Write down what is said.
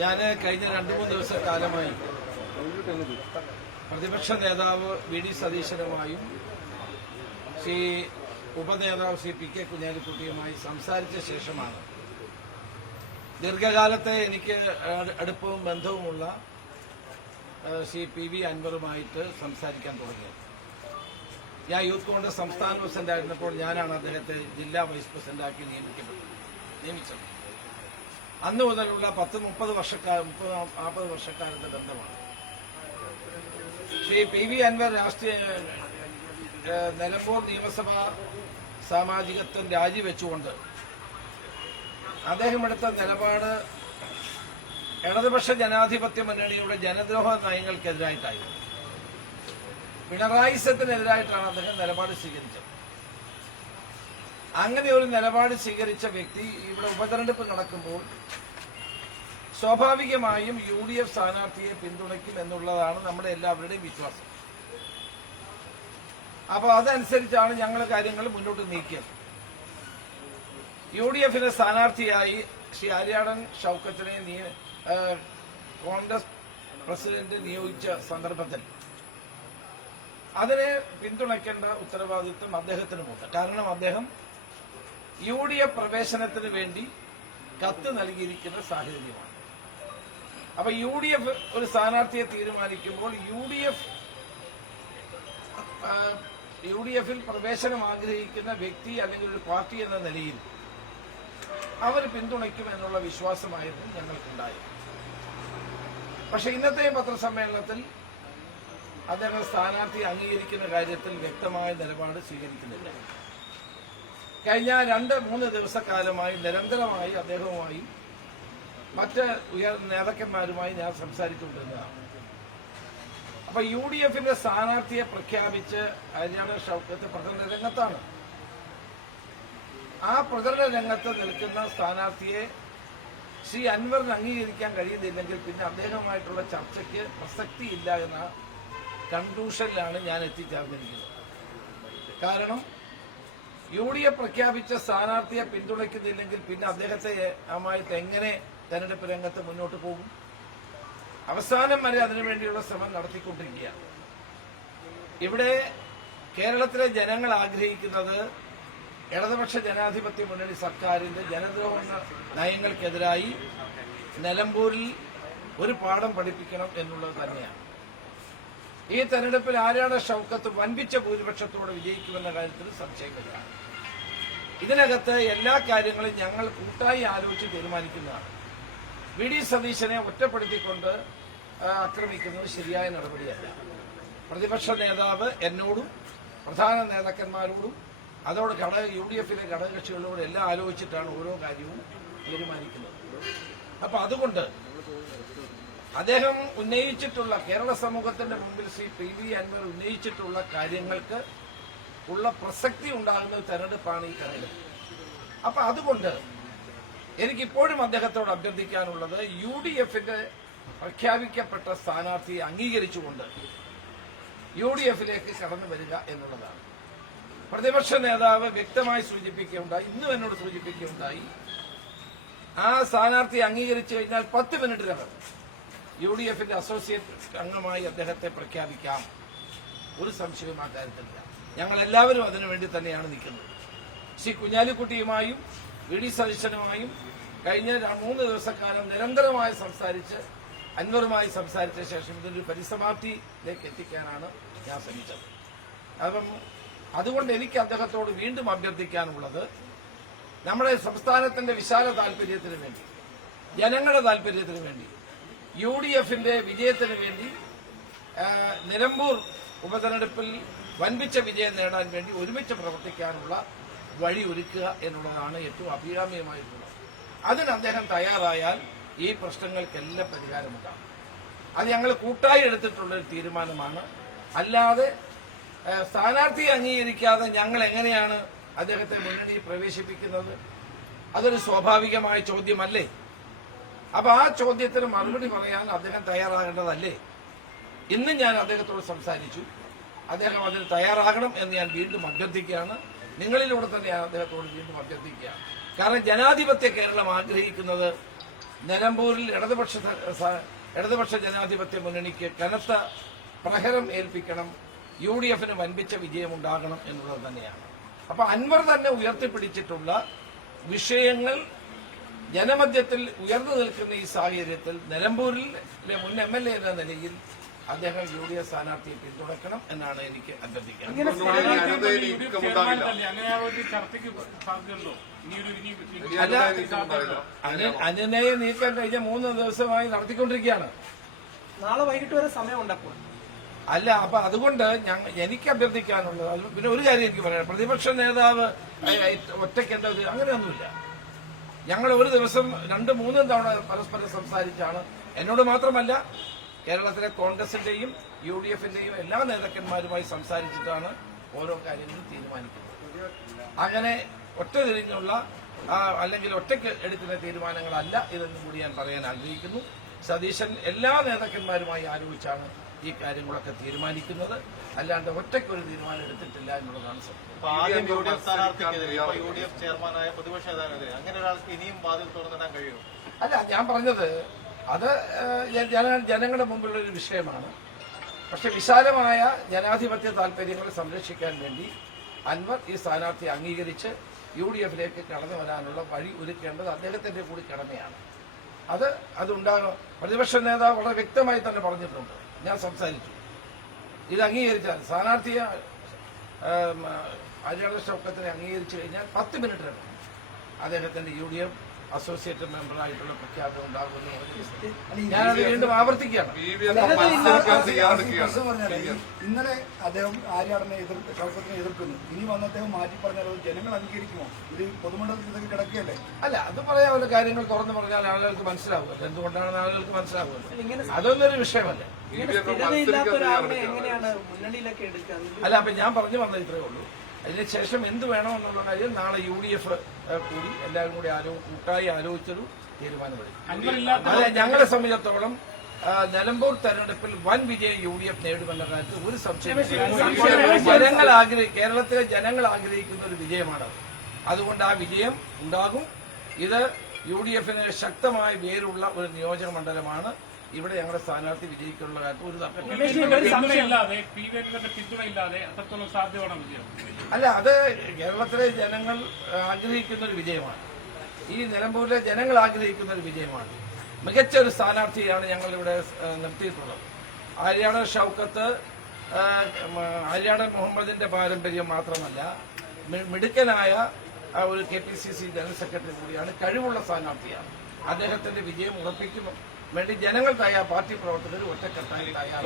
ഞാൻ കഴിഞ്ഞ 2-3 ദിവസക്കാലമായി പ്രതിപക്ഷ നേതാവ് വി ഡി സതീശനുമായും ശ്രീ ഉപനേതാവ് ശ്രീ പി കെ കുഞ്ഞാലിക്കുട്ടിയുമായി സംസാരിച്ച ശേഷമാണ് ദീർഘകാലത്തെ എനിക്ക് അടുപ്പവും ബന്ധവുമുള്ള ശ്രീ പി വി അൻവറുമായിട്ട് സംസാരിക്കാൻ തുടങ്ങിയത്. ഞാൻ യൂത്ത് കോൺഗ്രസ് സംസ്ഥാന പ്രസിഡന്റ് ആയിരുന്നപ്പോൾ ഞാനാണ് അദ്ദേഹത്തെ ജില്ലാ വൈസ് പ്രസിഡന്റാക്കി നിയമിച്ചത്. അന്ന് മുതലുള്ള 40 വർഷക്കാലത്തെ ബന്ധമാണ്. ശ്രീ പി വി അൻവർ നിലമ്പൂർ നിയമസഭാ സാമാജികത്വം രാജിവെച്ചുകൊണ്ട് അദ്ദേഹം എടുത്ത നിലപാട് ഇടതുപക്ഷ ജനാധിപത്യ മുന്നണിയുടെ ജനദ്രോഹ നയങ്ങൾക്കെതിരായിട്ടായിരുന്നു. പിണറായിസത്തിനെതിരായിട്ടാണ് അദ്ദേഹം നിലപാട് സ്വീകരിച്ചത്. അങ്ങനെ ഒരു നിലപാട് സ്വീകരിച്ച വ്യക്തി ഇവിടെ ഉപതെരഞ്ഞെടുപ്പ് നടക്കുമ്പോൾ സ്വാഭാവികമായും UDF സ്ഥാനാർത്ഥിയെ പിന്തുണയ്ക്കും എന്നുള്ളതാണ് നമ്മുടെ എല്ലാവരുടെയും വിശ്വാസം. അപ്പോൾ അതനുസരിച്ചാണ് ഞങ്ങൾ കാര്യങ്ങൾ മുന്നോട്ട് നീക്കിയത്. UDFിന്റെ സ്ഥാനാർത്ഥിയായി ശ്രീ ആര്യാടൻ ഷൗക്കത്തിനെ കോൺഗ്രസ് പ്രസിഡന്റ് നിയോഗിച്ച സന്ദർഭത്തിൽ അതിനെ പിന്തുണയ്ക്കേണ്ട ഉത്തരവാദിത്വം അദ്ദേഹത്തിനുമുണ്ട്. കാരണം അദ്ദേഹം UDF പ്രവേശനത്തിന് വേണ്ടി കത്ത് നൽകിയിരിക്കുന്ന സാഹചര്യമാണ്. അപ്പൊ UDF ഒരു സ്ഥാനാർത്ഥിയെ തീരുമാനിക്കുമ്പോൾ UDFിൽ പ്രവേശനം ആഗ്രഹിക്കുന്ന വ്യക്തി അല്ലെങ്കിൽ ഒരു പാർട്ടി എന്ന നിലയിൽ അവർ പിന്തുണയ്ക്കും എന്നുള്ള വിശ്വാസമായിരുന്നു ഞങ്ങൾക്കുണ്ടായത്. പക്ഷെ ഇന്നത്തെ പത്രസമ്മേളനത്തിൽ അദ്ദേഹം സ്ഥാനാർത്ഥി അംഗീകരിക്കുന്ന കാര്യത്തിൽ വ്യക്തമായ നിലപാട് സ്വീകരിക്കുന്നില്ല. കഴിഞ്ഞ 2-3 ദിവസക്കാലമായി നിരന്തരമായി അദ്ദേഹവുമായി മറ്റ് നേതാക്കന്മാരുമായി ഞാൻ സംസാരിച്ചുകൊണ്ടിരുന്നതാണ്. അപ്പൊ UDFിന്റെ സ്ഥാനാർത്ഥിയെ പ്രഖ്യാപിച്ച് ആര്യാടൻ ഷൗക്കത്ത് പ്രചരണ രംഗത്താണ്. ആ പ്രചരണ രംഗത്ത് നിൽക്കുന്ന സ്ഥാനാർത്ഥിയെ ശ്രീ അൻവറിന് അംഗീകരിക്കാൻ കഴിയുന്നില്ലെങ്കിൽ പിന്നെ അദ്ദേഹവുമായിട്ടുള്ള ചർച്ചയ്ക്ക് പ്രസക്തിയില്ല എന്ന കൺക്ലൂഷനിലാണ് ഞാൻ എത്തിച്ചേർന്നിരിക്കുന്നത്. കാരണം UDF പ്രഖ്യാപിച്ച സ്ഥാനാർത്ഥിയെ പിന്തുണയ്ക്കുന്നില്ലെങ്കിൽ പിന്നെ അദ്ദേഹത്തെ എങ്ങനെ തെരഞ്ഞെടുപ്പ് രംഗത്ത് മുന്നോട്ട് പോകും? അവസാനം വരെ അതിനുവേണ്ടിയുള്ള ശ്രമം നടത്തിക്കൊണ്ടിരിക്കുകയാണ്. ഇവിടെ കേരളത്തിലെ ജനങ്ങൾ ആഗ്രഹിക്കുന്നത് ഇടതുപക്ഷ ജനാധിപത്യ മുന്നണി സർക്കാരിന്റെ ജനദ്രോഹ നയങ്ങൾക്കെതിരായി നിലമ്പൂരിൽ ഒരു പാഠം പഠിപ്പിക്കണം എന്നുള്ളത് തന്നെയാണ്. ഈ തെരഞ്ഞെടുപ്പിൽ ആര്യാടൻ ഷൗക്കത്ത് വൻപിച്ച ഭൂരിപക്ഷത്തോടെ വിജയിക്കുമെന്ന കാര്യത്തിൽ സംശയമില്ല. ഇതിനകത്ത് എല്ലാ കാര്യങ്ങളും ഞങ്ങൾ കൂട്ടായി ആലോചിച്ച് തീരുമാനിക്കുന്നതാണ്. വി ഡി സതീശനെ ഒറ്റപ്പെടുത്തിക്കൊണ്ട് ആക്രമിക്കുന്നത് ശരിയായ നടപടിയല്ല. പ്രതിപക്ഷ നേതാവ് എന്നോടും പ്രധാന നേതാക്കന്മാരോടും അതോട് UDFിലെ ഘടകകക്ഷികളോട് എല്ലാം ആലോചിച്ചിട്ടാണ് ഓരോ കാര്യവും തീരുമാനിക്കുന്നത്. അപ്പൊ അതുകൊണ്ട് അദ്ദേഹം ഉന്നയിച്ചിട്ടുള്ള കേരള സമൂഹത്തിന്റെ മുമ്പിൽ ശ്രീ പി വി അൻവർ ഉന്നയിച്ചിട്ടുള്ള കാര്യങ്ങൾക്ക് ഉള്ള പ്രസക്തി ഉണ്ടാകുന്ന തെരഞ്ഞെടുപ്പാണ് ഈ തെരഞ്ഞെടുപ്പ്. അപ്പൊ അതുകൊണ്ട് എനിക്കിപ്പോഴും അദ്ദേഹത്തോട് അഭ്യർത്ഥിക്കാനുള്ളത് UDFിന്റെ പ്രഖ്യാപിക്കപ്പെട്ട സ്ഥാനാർത്ഥിയെ അംഗീകരിച്ചുകൊണ്ട് UDFിലേക്ക് കടന്നു വരിക എന്നുള്ളതാണ്. പ്രതിപക്ഷ നേതാവ് വ്യക്തമായി സൂചിപ്പിക്കുകയുണ്ടായി, ഇന്നും എന്നോട് സൂചിപ്പിക്കുകയുണ്ടായി, ആ സ്ഥാനാർത്ഥിയെ അംഗീകരിച്ചു കഴിഞ്ഞാൽ 10 മിനിറ്റിനകം UDFിന്റെ അസോസിയേറ്റ് അംഗമായി അദ്ദേഹത്തെ പ്രഖ്യാപിക്കാം. ഒരു സംശയവും ആ കാര്യത്തിലില്ല. ഞങ്ങളെല്ലാവരും അതിനുവേണ്ടി തന്നെയാണ് നിൽക്കുന്നത്. ശ്രീ കുഞ്ഞാലിക്കുട്ടിയുമായും വി ഡി സതീശനുമായും കഴിഞ്ഞ 3 ദിവസക്കാലം നിരന്തരമായി സംസാരിച്ച് അൻവറുമായി സംസാരിച്ച ശേഷം ഇതൊരു പരിസമാപ്തിയിലേക്ക് എത്തിക്കാനാണ് ഞാൻ ശ്രമിച്ചത്. അപ്പം അതുകൊണ്ട് എനിക്ക് അദ്ദേഹത്തോട് വീണ്ടും അഭ്യർത്ഥിക്കാനുള്ളത്, നമ്മുടെ സംസ്ഥാനത്തിന്റെ വിശാല താല്പര്യത്തിന് വേണ്ടി, ജനങ്ങളുടെ താല്പര്യത്തിന് വേണ്ടി, UDFിന്റെ വിജയത്തിന് വേണ്ടി, നിലമ്പൂർ ഉപതെരഞ്ഞെടുപ്പിൽ വൻപിച്ച വിജയം നേടാൻ വേണ്ടി ഒരുമിച്ച് പ്രവർത്തിക്കാനുള്ള വഴി ഒരുക്കുക എന്നുള്ളതാണ് ഏറ്റവും അഭികാമ്യമായിട്ടുള്ളത്. അതിന് അദ്ദേഹം തയ്യാറായാൽ ഈ പ്രശ്നങ്ങൾക്കെല്ലാം പരിഹാരമുണ്ടാകും. അത് ഞങ്ങൾ കൂട്ടായി എടുത്തിട്ടുള്ളൊരു തീരുമാനമാണ്. അല്ലാതെ സ്ഥാനാർത്ഥിയെ അംഗീകരിക്കാതെ ഞങ്ങൾ എങ്ങനെയാണ് അദ്ദേഹത്തെ മുന്നണിയിൽ പ്രവേശിപ്പിക്കുന്നത്? അതൊരു സ്വാഭാവികമായ ചോദ്യമല്ലേ? അപ്പൊ ആ ചോദ്യത്തിന് മറുപടി പറയാൻ അദ്ദേഹം തയ്യാറാകേണ്ടതല്ലേ? ഇന്നും ഞാൻ അദ്ദേഹത്തോട് സംസാരിച്ചു. അദ്ദേഹം അതിന് തയ്യാറാകണം എന്ന് ഞാൻ വീണ്ടും അഭ്യർത്ഥിക്കുകയാണ്. നിങ്ങളിലൂടെ തന്നെ അദ്ദേഹത്തോട് വീണ്ടും അഭ്യർത്ഥിക്കുകയാണ്. കാരണം ജനാധിപത്യ കേരളം ആഗ്രഹിക്കുന്നത് നിലമ്പൂരിൽ ഇടതുപക്ഷ ജനാധിപത്യ മുന്നണിക്ക് കനത്ത പ്രഹരം ഏൽപ്പിക്കണം, UDF-ന് വൻപിച്ച വിജയമുണ്ടാകണം എന്നുള്ളത് തന്നെയാണ്. അപ്പൊ അൻവർ തന്നെ ഉയർത്തിപ്പിടിച്ചിട്ടുള്ള വിഷയങ്ങൾ ജനമധ്യത്തിൽ ഉയർന്നു നിൽക്കുന്ന ഈ സാഹചര്യത്തിൽ നിലമ്പൂരിലെ മുൻ MLA എന്ന നിലയിൽ അദ്ദേഹം UDF സ്ഥാനാർത്ഥിയെ പിന്തുണക്കണം എന്നാണ് എനിക്ക് അഭ്യർത്ഥിക്കുന്നത്. അനുനയെ നീക്കാൻ കഴിഞ്ഞ 3 ദിവസമായി നടത്തിക്കൊണ്ടിരിക്കുകയാണ്. നാളെ വൈകിട്ട് വരെ സമയമുണ്ടപ്പോൾ അല്ല, അപ്പൊ അതുകൊണ്ട് എനിക്ക് അഭ്യർത്ഥിക്കാനുള്ളത് പിന്നെ ഒരു കാര്യം എനിക്ക് പറയാം. പ്രതിപക്ഷ നേതാവ് ഒറ്റയ്ക്ക് എന്താ അങ്ങനെയൊന്നുമില്ല. ഞങ്ങൾ ഒരു ദിവസം 2-3 തവണ പരസ്പരം സംസാരിച്ചാണ്. എന്നോട് മാത്രമല്ല, കേരളത്തിലെ കോൺഗ്രസിന്റെയും UDF-ന്റെയും എല്ലാ നേതാക്കന്മാരുമായി സംസാരിച്ചിട്ടാണ് ഓരോ കാര്യങ്ങളും തീരുമാനിക്കുന്നത്. അങ്ങനെ ഒറ്റതിരിഞ്ഞുള്ള അല്ലെങ്കിൽ ഒറ്റയ്ക്ക് എടുക്കുന്ന തീരുമാനങ്ങളല്ല ഇതെന്നും കൂടി ഞാൻ പറയാൻ ആഗ്രഹിക്കുന്നു. സതീശൻ എല്ലാ നേതാക്കന്മാരുമായി ആലോചിച്ചാണ് ഈ കാര്യങ്ങളൊക്കെ തീരുമാനിക്കുന്നത്, അല്ലാണ്ട് ഒറ്റയ്ക്കൊരു തീരുമാനം എടുത്തിട്ടില്ല എന്നുള്ളതാണ് സത്യം. ചെയർമാനായ പ്രതിപക്ഷ നേതാവിനെതിരെ അങ്ങനെ ഒരാൾക്ക് ഇനിയും വാതിൽ തുറന്നിടാൻ കഴിയും? അല്ല, ഞാൻ പറഞ്ഞത് അത് ജനങ്ങളുടെ മുമ്പിലുള്ള ഒരു വിഷയമാണ്. പക്ഷെ വിശാലമായ ജനാധിപത്യ താല്പര്യങ്ങളെ സംരക്ഷിക്കാൻ വേണ്ടി അൻവർ ഈ സ്ഥാനാർത്ഥി അംഗീകരിച്ച് UDF-ലേക്ക് കടന്നു വരാനുള്ള വഴി ഒരുക്കേണ്ടത് അദ്ദേഹത്തിന്റെ കൂടി കടമയാണ്. അതുണ്ടാകണം. പ്രതിപക്ഷ നേതാവ് വളരെ വ്യക്തമായി തന്നെ പറഞ്ഞിട്ടുണ്ട്. ഞാൻ സംസാരിച്ചു, ഇത് അംഗീകരിച്ചാൽ സ്ഥാനാർത്ഥിയെ ആര്യാടൻ ഷൗക്കത്തിനെ അംഗീകരിച്ചു കഴിഞ്ഞാൽ 10 മിനിറ്റിനകം അദ്ദേഹത്തിന്റെ UDF അസോസിയേറ്റ് മെമ്പറായിട്ടുള്ള പ്രഖ്യാപനം ഉണ്ടാകുമെന്ന് ഞാനത് വീണ്ടും ആവർത്തിക്കുകയാണ്. ഇന്നലെ അദ്ദേഹം ആര്യാടനെ ഷൗക്കത്തിനെ എതിർക്കുന്നു. ഇനി വന്ന് അദ്ദേഹം മാറ്റി പറഞ്ഞാൽ ജനങ്ങൾ അംഗീകരിക്കുമോ? ഇത് പൊതുമണ്ഡലത്തിലേക്ക് കിടക്കുകയല്ലേ? അല്ല, അത് പറയാനുള്ള കാര്യങ്ങൾ തുറന്നു പറഞ്ഞാൽ ആളുകൾക്ക് മനസ്സിലാവുമല്ലോ. എന്തുകൊണ്ടാണെന്ന് ആളുകൾക്ക് മനസ്സിലാവുമല്ലോ. അതൊന്നൊരു വിഷയമല്ല. അല്ല, അപ്പൊ ഞാൻ പറഞ്ഞു വന്നത് ഇത്രയേ ഉള്ളൂ. അതിനുശേഷം എന്ത് വേണമെന്നുള്ള കാര്യം നാളെ UDF കൂടി എല്ലാവരും കൂടി കൂട്ടായി ആലോചിച്ചൊരു തീരുമാനമെടുക്കും. അതെ, ഞങ്ങളെ സംബന്ധിച്ചിടത്തോളം നിലമ്പൂർ തെരഞ്ഞെടുപ്പിൽ വൻ വിജയം UDF നേടുമെന്ന കാര്യത്തിൽ ഒരു സംശയം കേരളത്തിലെ ജനങ്ങൾ ആഗ്രഹിക്കുന്ന ഒരു വിജയമാണ്. അതുകൊണ്ട് ആ വിജയം ഉണ്ടാകും. ഇത് UDF-ന് ശക്തമായ വേരുള്ള ഒരു നിയോജക മണ്ഡലമാണ്. ഇവിടെ ഞങ്ങളുടെ സ്ഥാനാർത്ഥി വിജയിക്കാനുള്ള കാര്യത്തിൽ ഒരു അല്ല, അത് കേരളത്തിലെ ജനങ്ങൾ ആഗ്രഹിക്കുന്ന ഒരു വിജയമാണ്. ഈ നിലമ്പൂരിലെ ജനങ്ങൾ ആഗ്രഹിക്കുന്ന ഒരു വിജയമാണ്. മികച്ച ഒരു സ്ഥാനാർത്ഥിയാണ് ഞങ്ങൾ ഇവിടെ നിർത്തിയിട്ടുള്ളത്. ആര്യാടൻ ഷൗക്കത്ത്, ആര്യാടൻ മുഹമ്മദിന്റെ പാരമ്പര്യം മാത്രമല്ല, മിടുക്കനായ ഒരു KPCC ജനറൽ സെക്രട്ടറി കൂടിയാണ്. കഴിവുള്ള സ്ഥാനാർത്ഥിയാണ്. അദ്ദേഹത്തിന്റെ വിജയം ഉറപ്പിക്കും വേണ്ടി ജനങ്ങൾ പാർട്ടി പ്രവർത്തകർ ഒറ്റക്കെട്ടായി തയ്യാറാണ്.